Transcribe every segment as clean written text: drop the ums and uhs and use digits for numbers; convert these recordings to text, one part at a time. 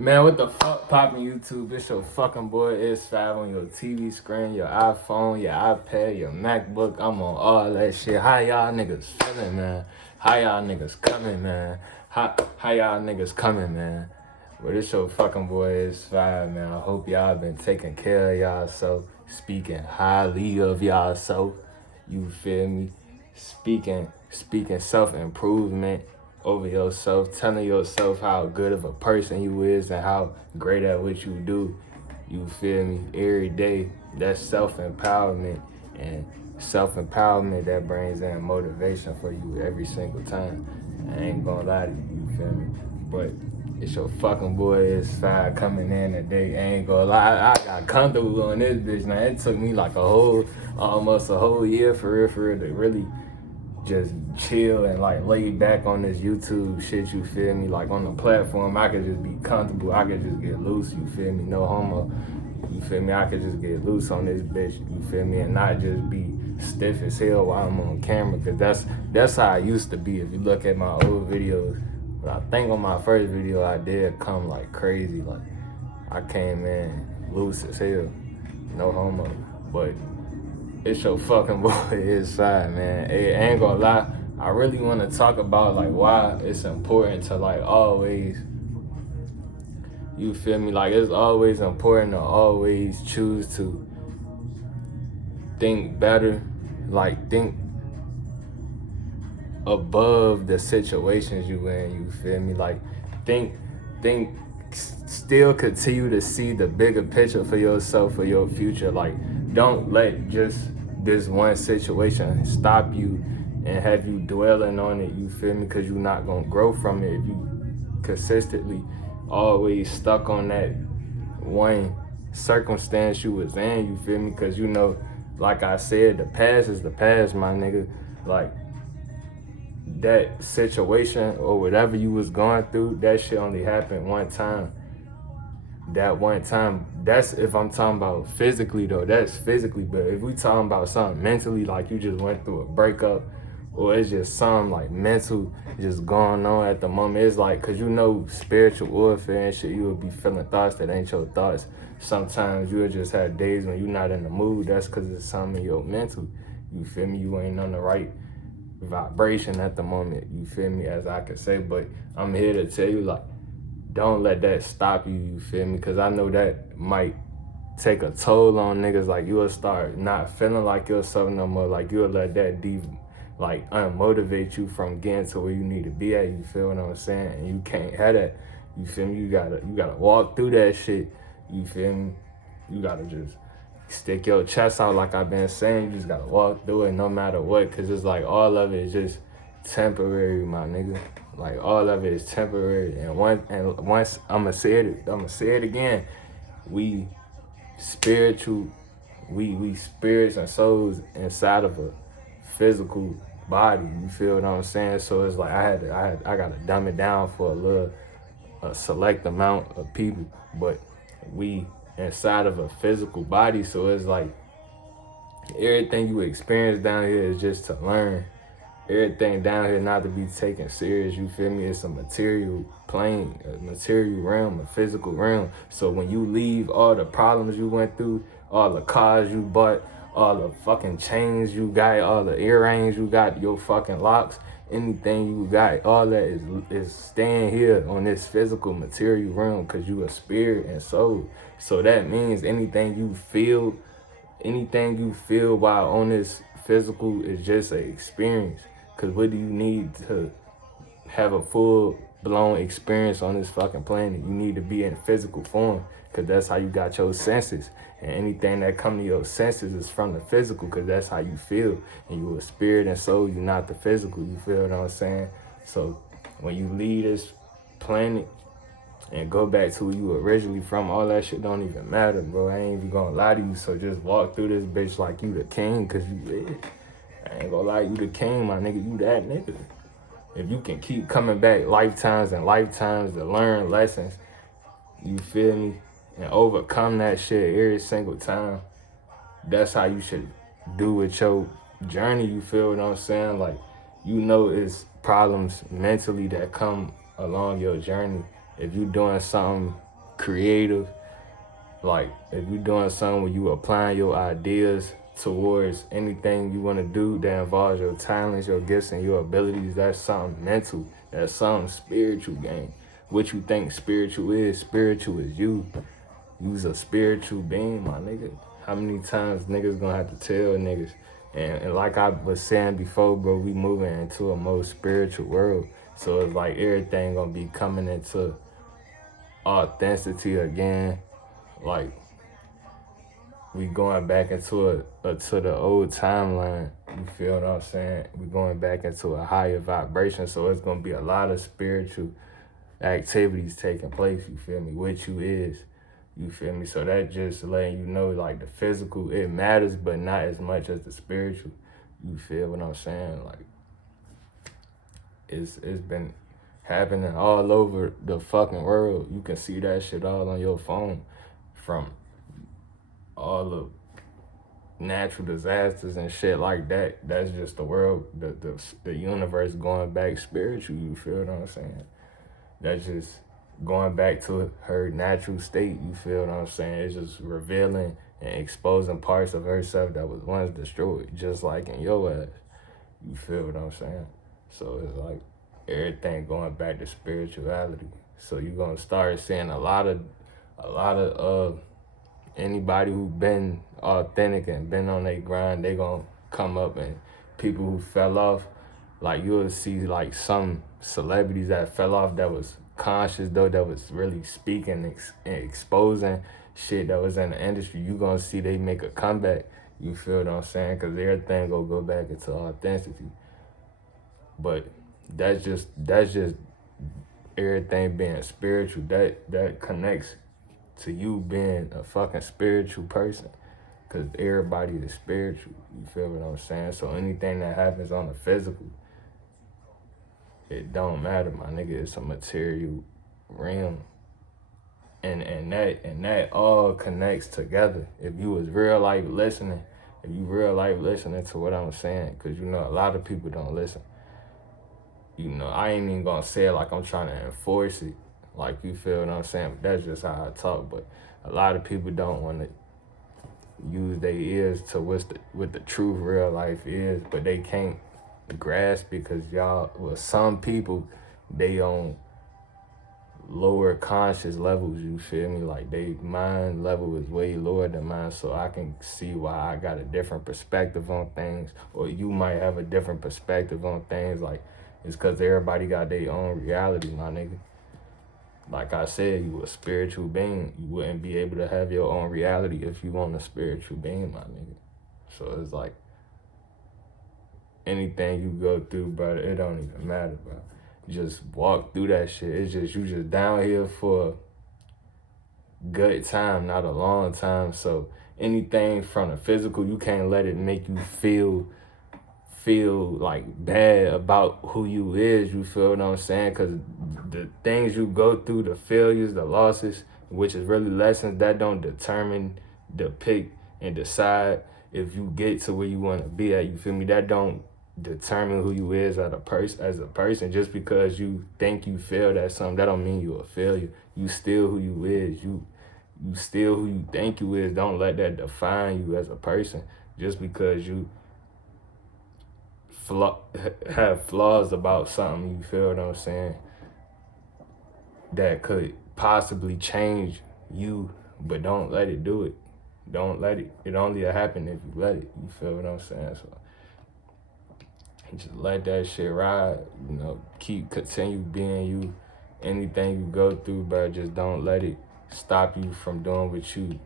Man, what the fuck poppin' YouTube? It's your fucking boy S5 on your TV screen, your iPhone, your iPad, your MacBook. I'm on all that shit. How y'all niggas feeling, man? How y'all niggas coming, man? How y'all niggas coming, man? Well, it's your fucking boy S5, man. I hope y'all been taking care of y'all self, speaking highly of y'all self. You feel me? Speaking self-improvement over yourself, telling yourself how good of a person you is and how great at what you do. You feel me? Every day, that's self-empowerment, and self-empowerment that brings in motivation for you every single time. I ain't gonna lie to you, you feel me? But it's your fucking boy S5 coming in today. I ain't gonna lie, I got comfortable on this bitch. Now it took me like almost a whole year for real to really just chill and like lay back on this YouTube shit, you feel me? Like on the platform, I could just be comfortable. I could just get loose, you feel me? No homo, you feel me? I could just get loose on this bitch, you feel me? And not just be stiff as hell while I'm on camera, cause that's how I used to be. If you look at my old videos, but I think on my first video I did come like crazy, like I came in loose as hell, no homo, but it's your fucking boy inside, man. Hey, I ain't gonna lie, I really want to talk about like why it's important to like always, you feel me? Like it's always important to always choose to think better, like think above the situations you in, you feel me? Like think still continue to see the bigger picture for yourself, for your future. Like don't let just this one situation stop you and have you dwelling on it, you feel me? Because you're not gonna grow from it if you consistently always stuck on that one circumstance you was in, you feel me? Because you know, like I said, the past is the past, my nigga. Like that situation or whatever you was going through, that shit only happened one time. That one time, that's if I'm talking about physically though, that's physically. But if we talking about something mentally, like you just went through a breakup, or it's just something like mental just going on at the moment, it's like, cause you know spiritual warfare and shit, you will be feeling thoughts that ain't your thoughts. Sometimes you'll just have days when you're not in the mood, that's cause it's something in your mental, you feel me? You ain't on the right vibration at the moment, you feel me, as I could say. But I'm here to tell you, like, don't let that stop you, you feel me? Because I know that might take a toll on niggas. Like, you'll start not feeling like yourself no more. Like, you'll let that unmotivate you from getting to where you need to be at, you feel what I'm saying? And you can't have that, you feel me? You gotta walk through that shit, you feel me? You gotta just stick your chest out, like I've been saying. You just gotta walk through it no matter what, because it's like all of it is just temporary, my nigga. Like all of it is temporary. And once I'ma say it again, we spirits and souls inside of a physical body, you feel what I'm saying? So it's like I gotta dumb it down for a select amount of people, but we inside of a physical body. So it's like everything you experience down here is just to learn. Everything down here not to be taken serious, you feel me? It's a material plane, a material realm, a physical realm. So when you leave all the problems you went through, all the cars you bought, all the fucking chains you got, all the earrings you got, your fucking locks, anything you got, all that is staying here on this physical material realm, because you a spirit and soul. So that means anything you feel while on this physical is just an experience. Because what do you need to have a full-blown experience on this fucking planet? You need to be in physical form, because that's how you got your senses. And anything that come to your senses is from the physical, because that's how you feel. And you a spirit and soul, you're not the physical, you feel what I'm saying? So when you leave this planet and go back to where you were originally from, all that shit don't even matter, bro. I ain't even gonna lie to you. So just walk through this bitch like you the king, because you I ain't gonna lie, you the king, my nigga. You that nigga. If you can keep coming back lifetimes and lifetimes to learn lessons, you feel me, and overcome that shit every single time, that's how you should do with your journey, you feel what I'm saying? Like, you know it's problems mentally that come along your journey. If you doing something creative. Like, if you're doing something where you applying your ideas towards anything you want to do that involves your talents, your gifts, and your abilities, that's something mental. That's something spiritual, gang. What you think spiritual is you. You's a spiritual being, my nigga. How many times niggas gonna have to tell niggas? And like I was saying before, bro, we moving into a more spiritual world. So it's like everything gonna be coming into authenticity again. Like, we going back into to the old timeline. You feel what I'm saying? We going back into a higher vibration. So it's gonna be a lot of spiritual activities taking place. You feel me? Which you is. You feel me? So that just letting you know, like, the physical, it matters, but not as much as the spiritual. You feel what I'm saying? Like, it's been happening all over the fucking world. You can see that shit all on your phone, from all the natural disasters and shit like that. That's just the world, the universe going back spiritual. You feel what I'm saying? That's just going back to her natural state. You feel what I'm saying? It's just revealing and exposing parts of herself that was once destroyed, just like in your ass. You feel what I'm saying? So it's like everything going back to spirituality. So you're gonna start seeing a lot of anybody who been authentic and been on their grind, they gonna come up, and people who fell off, like, you'll see like some celebrities that fell off that was conscious though, that was really speaking and exposing shit that was in the industry. You gonna see they make a comeback. You feel what I'm saying? Cause everything gonna go back into authenticity. But that's just everything being spiritual. That connects to you being a fucking spiritual person. Cause everybody is spiritual. You feel what I'm saying? So anything that happens on the physical, it don't matter, my nigga. It's a material realm. And that all connects together. If you was real life listening, to what I'm saying, cause you know a lot of people don't listen. You know, I ain't even gonna say it like I'm trying to enforce it. Like, you feel what I'm saying? But that's just how I talk. But a lot of people don't want to use their ears to what the true real life is, but they can't grasp because some people, they on lower conscious levels, you feel me? Like, they mind level is way lower than mine, so I can see why I got a different perspective on things, or you might have a different perspective on things. Like, it's because everybody got their own reality, my nigga. Like I said, you a spiritual being. You wouldn't be able to have your own reality if you weren't a spiritual being, my nigga. So it's like, anything you go through, bro, it don't even matter, bro. Just walk through that shit. It's just, you just down here for a good time, not a long time. So anything from the physical, you can't let it make you feel like bad about who you is. You feel what I'm saying? Because the things you go through, the failures, the losses, which is really lessons, that don't determine, depict, and decide if you get to where you want to be at. You feel me? That don't determine who you is as a person. Just because you think you failed at something, that don't mean you a failure. You still who you is. You still who you think you is. Don't let that define you as a person. Just because you have flaws about something, you feel what I'm saying, that could possibly change you, but don't let it do it. Don't let it. It only will happen if you let it. You feel what I'm saying? So just let that shit ride. You know, continue being you. Anything you go through, but just don't let it stop you from doing what you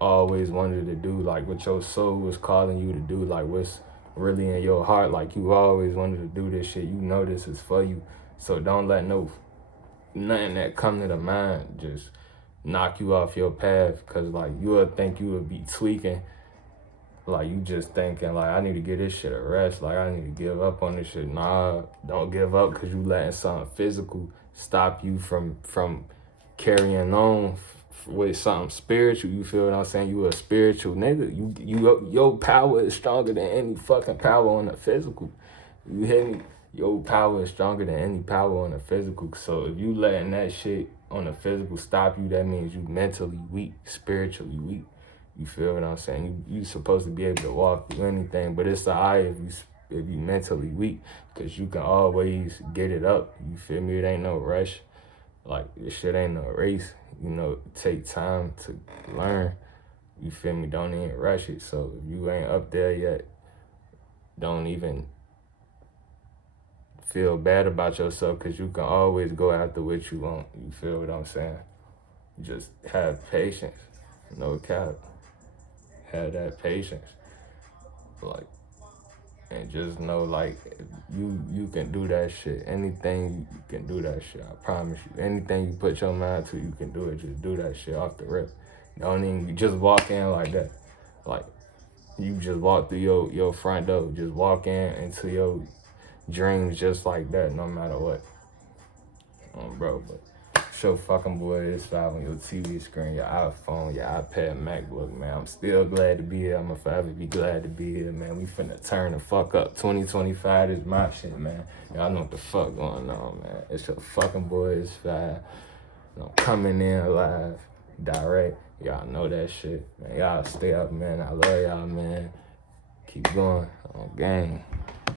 always wanted to do, like what your soul was calling you to do, like what's really in your heart. Like, you always wanted to do this shit. You know this is for you. So don't let nothing that come to the mind just knock you off your path. Cause like, you would think you would be tweaking. Like, you just thinking like, I need to give this shit a rest. Like, I need to give up on this shit. Nah, don't give up, cause you letting something physical stop you from carrying on with something spiritual. You feel what I'm saying? You a spiritual nigga. Your power is stronger than any fucking power on the physical. You hear me? Your power is stronger than any power on the physical. So if you letting that shit on the physical stop you, that means you mentally weak, spiritually weak. You feel what I'm saying? You supposed to be able to walk through anything, but it's alright if you mentally weak, because you can always get it up. You feel me? It ain't no rush. Like, this shit ain't no race. You know, take time to learn. You feel me? Don't even rush it. So if you ain't up there yet, don't even feel bad about yourself, because you can always go after what you want. You feel what I'm saying? Just have patience. No cap. Have that patience. Like, and just know, like, you can do that shit. Anything, you can do that shit. I promise you. Anything you put your mind to, you can do it. Just do that shit off the rip. Don't even just walk in like that. Like, you just walk through your front door. Just walk into your dreams just like that, no matter what. Bro, but show fucking boy this five on your TV screen, your iPhone, your iPad, MacBook, man. I'm still glad to be here. I'ma forever be glad to be here, man. We finna turn the fuck up. 2025 is my shit, man. Y'all know what the fuck going on, man. It's your fucking boy, it's five. I'm coming in live, direct. Y'all know that shit, man. Y'all stay up, man. I love y'all, man. Keep going on game.